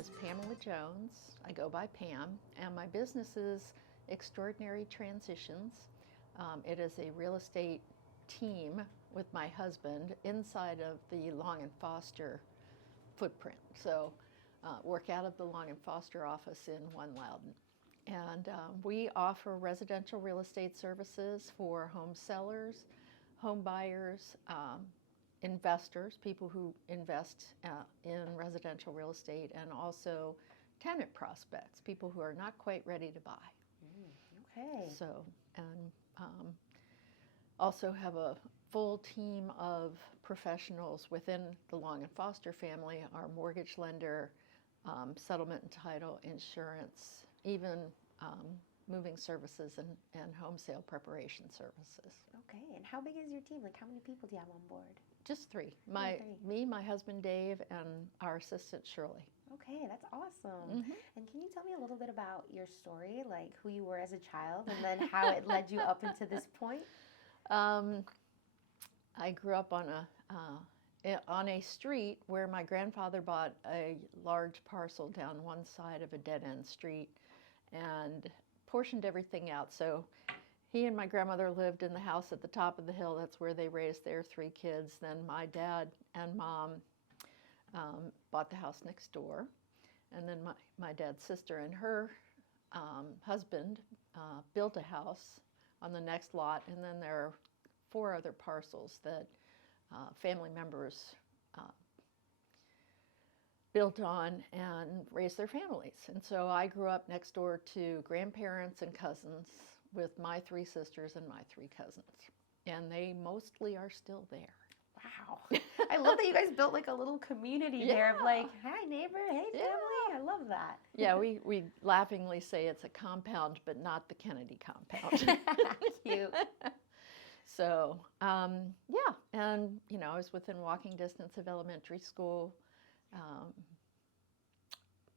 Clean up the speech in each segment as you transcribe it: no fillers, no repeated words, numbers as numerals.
is Pamela Jones. I go by Pam, and my business is Extraordinary Transitions. It is a real estate team with my husband inside of the Long and Foster footprint. So work out of the Long and Foster office in One Loudon. And we offer residential real estate services for home sellers, home buyers, investors, people who invest in residential real estate, and also tenant prospects, people who are not quite ready to buy. Okay. So, and also have a full team of professionals within the Long and Foster family, our mortgage lender, settlement and title, insurance, even moving services and home sale preparation services. Okay. And how big is your team? Like, how many people do you have on board? Just three. Three. Me, my husband Dave, and our assistant Shirley. Okay, that's awesome. And can you tell me a little bit about your story, like who you were as a child and then how it led you up into this point? I grew up on a street where my grandfather bought a large parcel down one side of a dead-end street and portioned everything out. So he and my grandmother lived in the house at the top of the hill. That's where they raised their three kids. Then my dad and mom bought the house next door. And then my dad's sister and her husband built a house on the next lot. And then there are 4 other parcels that family members built on and raised their families. And so I grew up next door to grandparents and cousins with my 3 sisters and my 3 cousins. And they mostly are still there. Wow. I love that you guys built like a little community there of like, hi neighbor, hey family. I love that. Yeah, we laughingly say it's a compound, but not the Kennedy compound. Cute. So, yeah, and I was within walking distance of elementary school.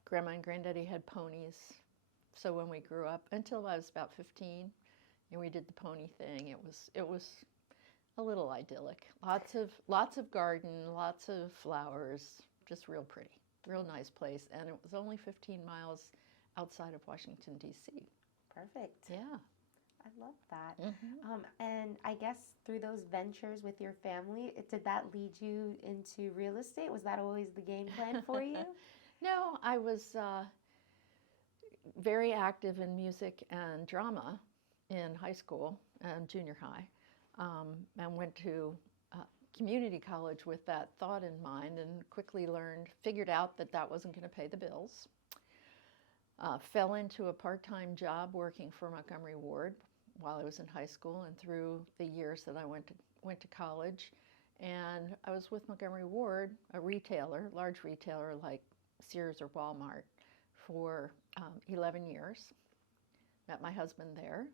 Grandma and Granddaddy had ponies. So when we grew up, until I was about 15, and we did the pony thing, it was a little idyllic. Lots of garden, lots of flowers, just real pretty, real nice place. And it was only 15 miles outside of Washington, D.C. Perfect. Yeah. I love that. And I guess through those ventures with your family, did that lead you into real estate? Was that always the game plan for you? No, I was very active in music and drama in high school and junior high, and went to community college with that thought in mind, and quickly figured out that wasn't going to pay the bills. Fell into a part-time job working for Montgomery Ward while I was in high school and through the years that I went to college. And I was with Montgomery Ward, a retailer, large retailer like Sears or Walmart, for 11 years. Met my husband there.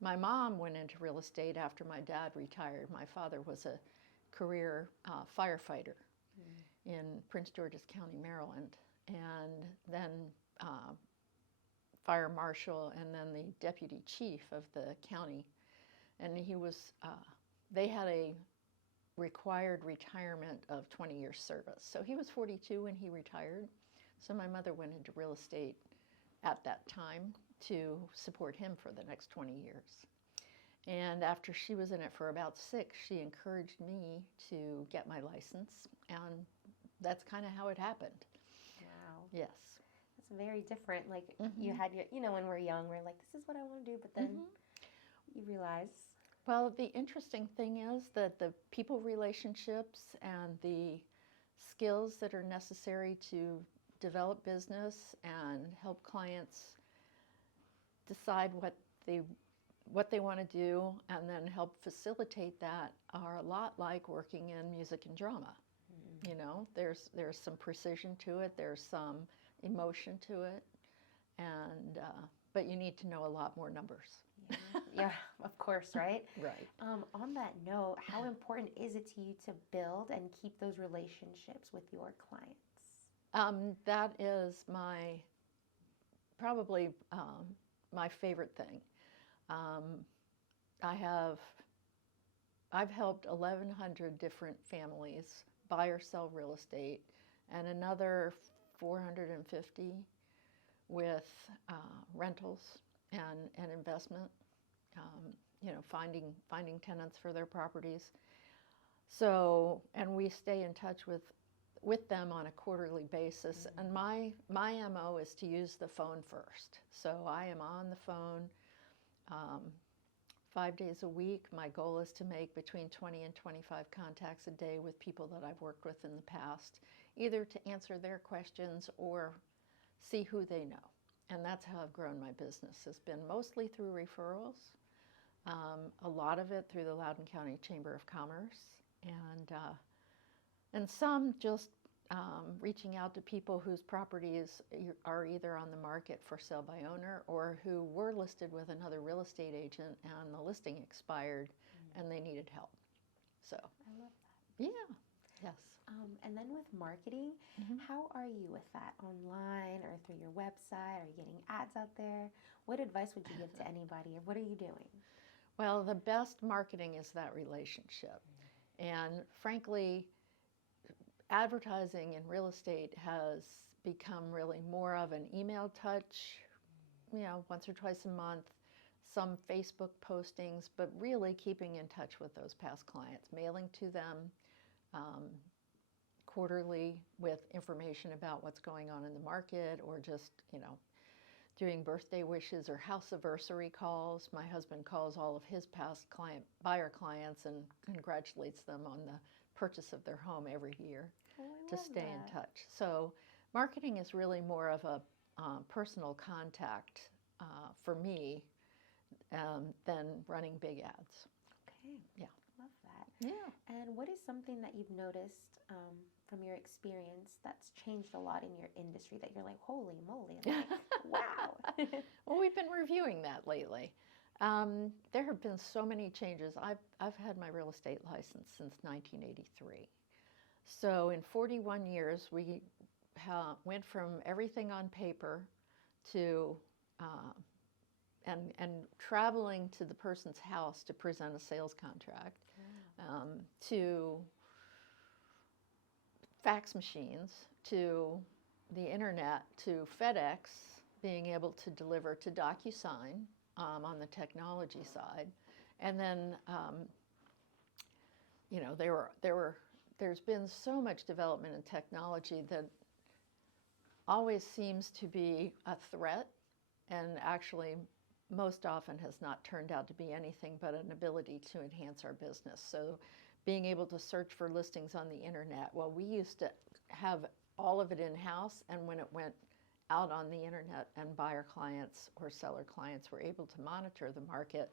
My mom went into real estate after my dad retired. My father was a career firefighter in Prince George's County, Maryland, and then fire marshal, and then the deputy chief of the county. And they had a required retirement of 20 years service. So he was 42 when he retired. So my mother went into real estate at that time to support him for the next 20 years. And after she was in it for about 6, she encouraged me to get my license, and that's kind of how it happened. Wow. Yes. It's very different. Like you had your, when we're young, we're like, this is what I want to do, but then you realize. Well, the interesting thing is that the people relationships and the skills that are necessary to develop business and help clients decide what they want to do and then help facilitate that are a lot like working in music and drama. There's some precision to it, there's some emotion to it, and but you need to know a lot more numbers. Yeah, of course, right? Right. On that note, how important is it to you to build and keep those relationships with your clients? That is probably my favorite thing. I've helped 1,100 different families buy or sell real estate, and another 450 with rentals and investment, finding tenants for their properties. So, and we stay in touch with them on a quarterly basis. And my MO is to use the phone first. So I am on the phone 5 days a week. My goal is to make between 20 and 25 contacts a day with people that I've worked with in the past, either to answer their questions or see who they know. And that's how I've grown my business. It's been mostly through referrals, a lot of it through the Loudon County Chamber of Commerce, and some just reaching out to people whose properties are either on the market for sale by owner or who were listed with another real estate agent and the listing expired and they needed help. So I love that. Yeah. Yes. And then with marketing, how are you with that online or through your website? Are you getting ads out there? What advice would you give to anybody, or what are you doing? Well, the best marketing is that relationship. And frankly, advertising in real estate has become really more of an email touch, once or twice a month, some Facebook postings, but really keeping in touch with those past clients, mailing to them quarterly with information about what's going on in the market, or just, doing birthday wishes or house anniversary calls. My husband calls all of his past buyer clients and congratulates them on the purchase of their home every year to stay in touch. So marketing is really more of a personal contact for me than running big ads. Okay. Yeah. Love that. Yeah. And what is something that you've noticed from your experience that's changed a lot in your industry that you're like, holy moly, like, wow. Well, we've been reviewing that lately. There have been so many changes. I've had my real estate license since 1983. So in 41 years, we went from everything on paper to and traveling to the person's house to present a sales contract, to fax machines, to the internet, to FedEx being able to deliver, to DocuSign on the technology side. And then, there's been so much development in technology that always seems to be a threat, and actually most often has not turned out to be anything but an ability to enhance our business. So being able to search for listings on the internet, well, we used to have all of it in-house, and when it went out on the internet and buyer clients or seller clients were able to monitor the market,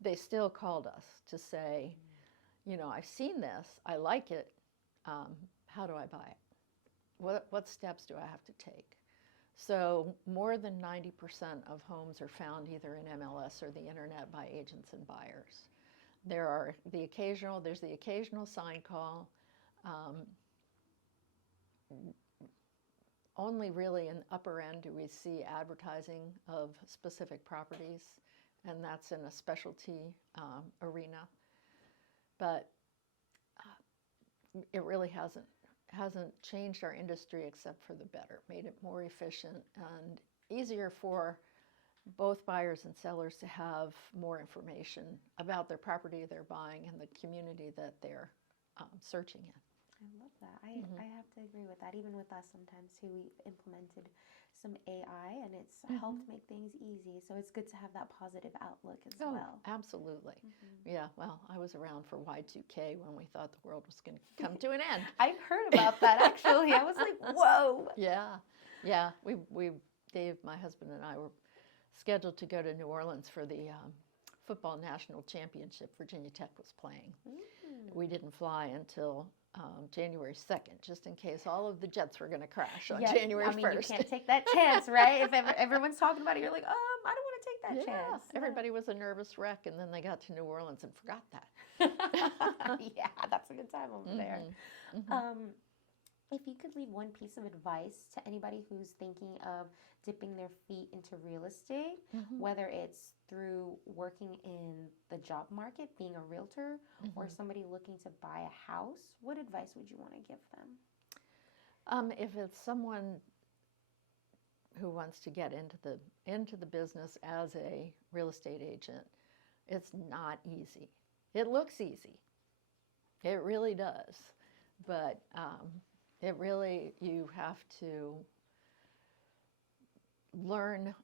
they still called us to say, I've seen this, I like it, how do I buy it? What steps do I have to take? So more than 90% of homes are found either in MLS or the internet by agents and buyers. There's the occasional sign call. Only really in the upper end do we see advertising of specific properties, and that's in a specialty arena. But it really hasn't changed our industry except for the better, made it more efficient and easier for both buyers and sellers to have more information about their property they're buying and the community that they're searching in. I love that. I have to agree with that. Even with us, sometimes too, we've implemented some AI, and it's helped make things easy. So it's good to have that positive outlook as well. Absolutely. Yeah, well, I was around for Y2K when we thought the world was going to come to an end. I've heard about that, actually. I was like, whoa. Yeah. Dave, my husband, and I were scheduled to go to New Orleans for the football national championship Virginia Tech was playing. We didn't fly until January 2nd, just in case all of the jets were going to crash on January 1st. You can't take that chance, right? If everyone's talking about it, you're like, I don't want to take that chance. Everybody was a nervous wreck, and then they got to New Orleans and forgot that. Yeah, that's a good time over there. If you could leave one piece of advice to anybody who's thinking of dipping their feet into real estate, whether it's through working in the job market, being a realtor, or somebody looking to buy a house, what advice would you want to give them? If it's someone who wants to get into the business as a real estate agent, it's not easy. It looks easy. It really does. But it really, you have to learn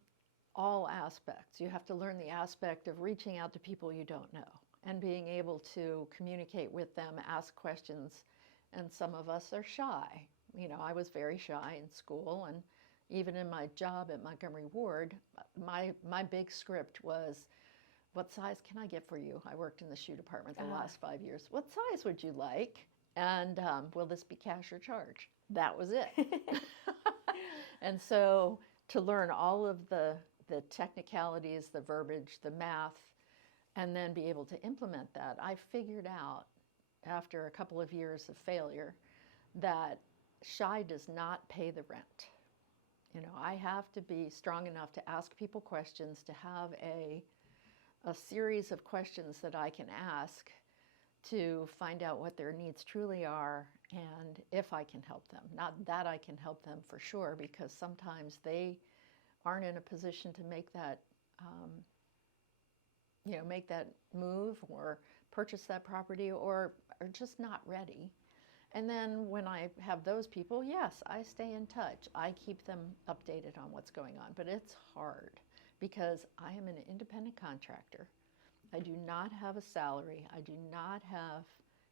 all aspects. You have to learn the aspect of reaching out to people you don't know and being able to communicate with them, ask questions. And some of us are shy. You know, I was very shy in school, and even in my job at Montgomery Ward, my big script was, what size can I get for you? I worked in the shoe department the last 5 years. What size would you like? And will this be cash or charge? That was it. And so to learn all of the technicalities, the verbiage, the math, and then be able to implement that, I figured out after a couple of years of failure that shy does not pay the rent. You know, I have to be strong enough to ask people questions, to have a series of questions that I can ask to find out what their needs truly are and if I can help them. Not that I can help them for sure, because sometimes they aren't in a position to make that, make that move or purchase that property, or are just not ready. And then when I have those people, yes, I stay in touch. I keep them updated on what's going on. But it's hard because I am an independent contractor. I do not have a salary. I do not have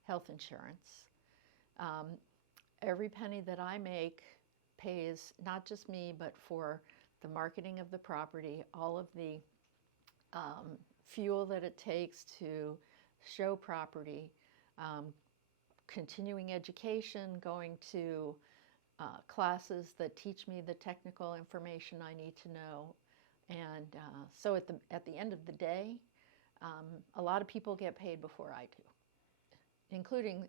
health insurance. Every penny that I make pays not just me, but for the marketing of the property, all of the fuel that it takes to show property, continuing education, going to classes that teach me the technical information I need to know. And so at the end of the day, a lot of people get paid before I do, including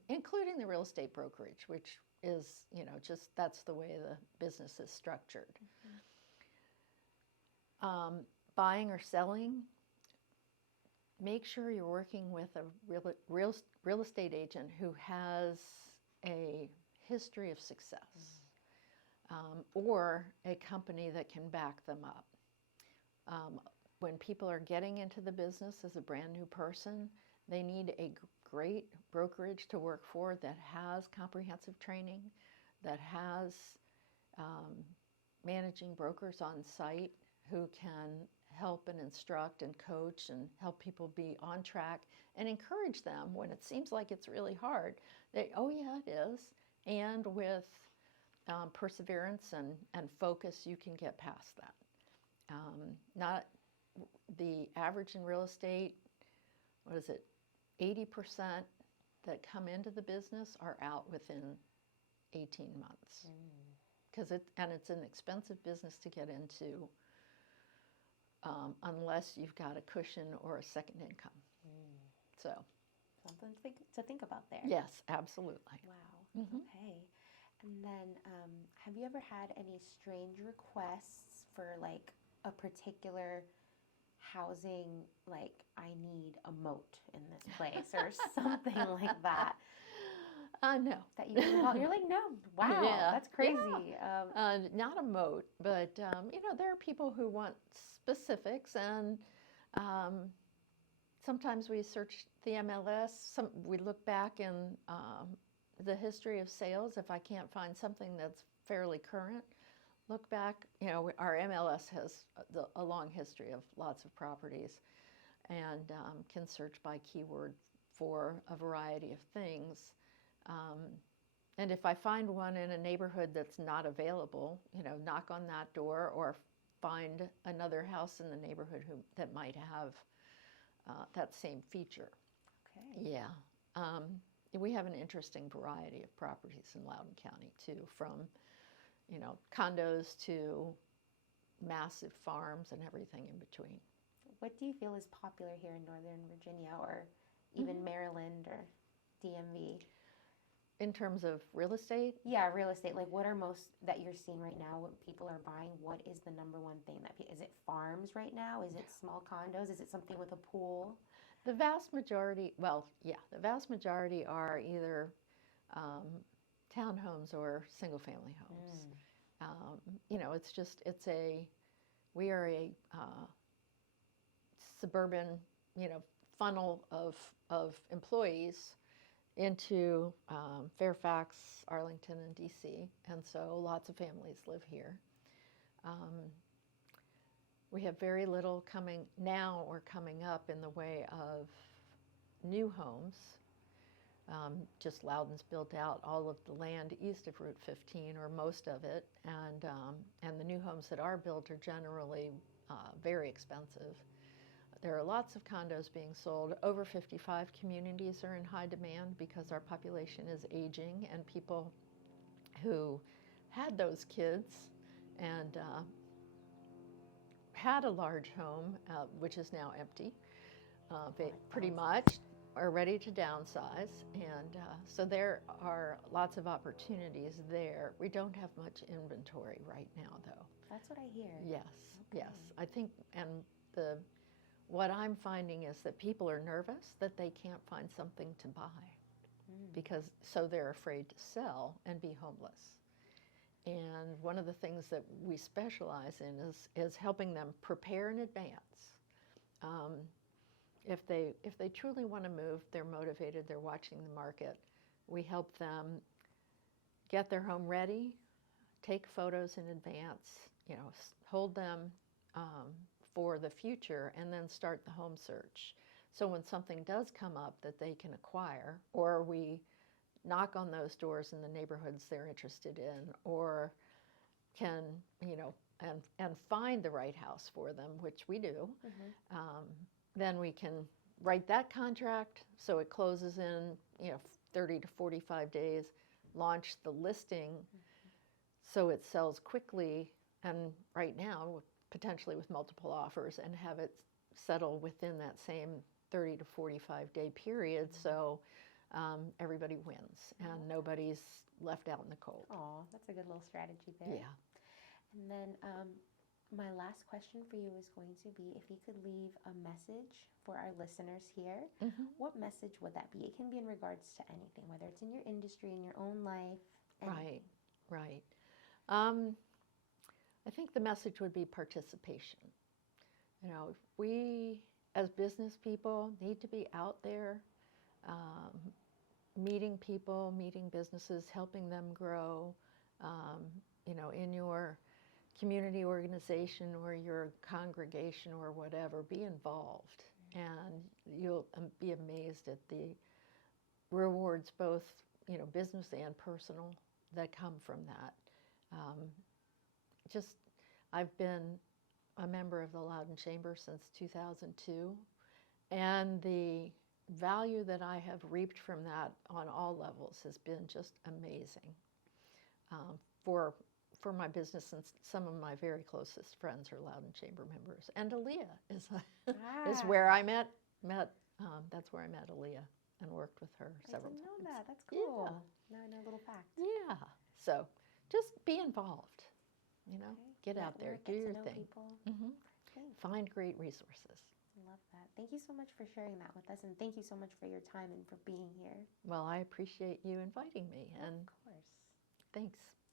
the real estate brokerage, which is, just that's the way the business is structured. Mm-hmm. Buying or selling, make sure you're working with a real estate agent who has a history of success, or a company that can back them up. When people are getting into the business as a brand new person, they need a great brokerage to work for that has comprehensive training, that has managing brokers on site who can help and instruct and coach and help people be on track and encourage them when it seems like it's really hard. Oh yeah, it is. And with perseverance and focus, you can get past that. Not the average in real estate, 80% that come into the business are out within 18 months. Because it's an expensive business to get into, unless you've got a cushion or a second income. So something to think about there. Yes, absolutely. Wow. Mm-hmm. Okay. And then have you ever had any strange requests for like a particular housing, like I need a moat in this place or something like that? No. That you're like, no, wow, yeah, that's crazy. Yeah. Not a moat, but there are people who want specifics, and sometimes we search the MLS. We look back in the history of sales. If I can't find something that's fairly current, look back. Our MLS has a long history of lots of properties, and can search by keyword for a variety of things. And if I find one in a neighborhood that's not available, knock on that door, or find another house in the neighborhood that might have that same feature. Okay. Yeah. We have an interesting variety of properties in Loudon County too, from condos to massive farms and everything in between. What do you feel is popular here in Northern Virginia, or even Maryland or DMV? In terms of real estate? Yeah, real estate. Like, what are most that you're seeing right now? What people are buying? What is the number one thing is it farms right now? Is it small condos? Is it something with a pool? The vast majority, the vast majority are either townhomes or single-family homes. You know, we are a suburban, you know, funnel of employees into Fairfax, Arlington, and DC, and so lots of families live here. We have very little coming now or coming up in the way of new homes. Just Loudon's built out all of the land east of Route 15, or most of it, and the new homes that are built are generally very expensive. There are lots of condos being sold. Over 55 communities are in high demand because our population is aging, and people who had those kids and had a large home, which is now empty, pretty much are ready to downsize, and so there are lots of opportunities there. We don't have much inventory right now, though. That's what I hear. Yes, Okay. yes. I think, and what I'm finding is that people are nervous that they can't find something to buy, because so they're afraid to sell and be homeless. And one of the things that we specialize in is helping them prepare in advance. If they truly want to move, they're motivated, they're watching the market, we help them get their home ready, take photos in advance, you know, hold them for the future, and then start the home search. So when something does come up that they can acquire, or we knock on those doors in the neighborhoods they're interested in, or can, you know, and find the right house for them, which we do, then we can write that contract so it closes in, you know, 30 to 45 days, launch the listing so it sells quickly, and right now, potentially with multiple offers, and have it settle within that same 30 to 45 day period, so everybody wins and nobody's left out in the cold. Oh, that's a good little strategy there. Yeah. And then my last question for you is going to be, if you could leave a message for our listeners here, what message would that be? It can be in regards to anything, whether it's in your industry, in your own life. Anything. Right. I think the message would be participation. You know, we as business people need to be out there, meeting people, meeting businesses, helping them grow, you know, in your community organization or your congregation or whatever. Be involved, and you'll be amazed at the rewards, both, you know, business and personal, that come from that. I've been a member of the Loudon Chamber since 2002, and the value that I have reaped from that on all levels has been just amazing for my business, and some of my very closest friends are Loudon Chamber members. And Aaliyah is where I met. That's where I met Aaliyah and worked with her several times. I didn't know that. That's cool. Yeah. Now I know a little fact. Yeah. So just be involved. You know, get out there, do your thing. Find great resources. Love that. Thank you so much for sharing that with us, and thank you so much for your time and for being here. Well, I appreciate you inviting me, and of course. Thanks.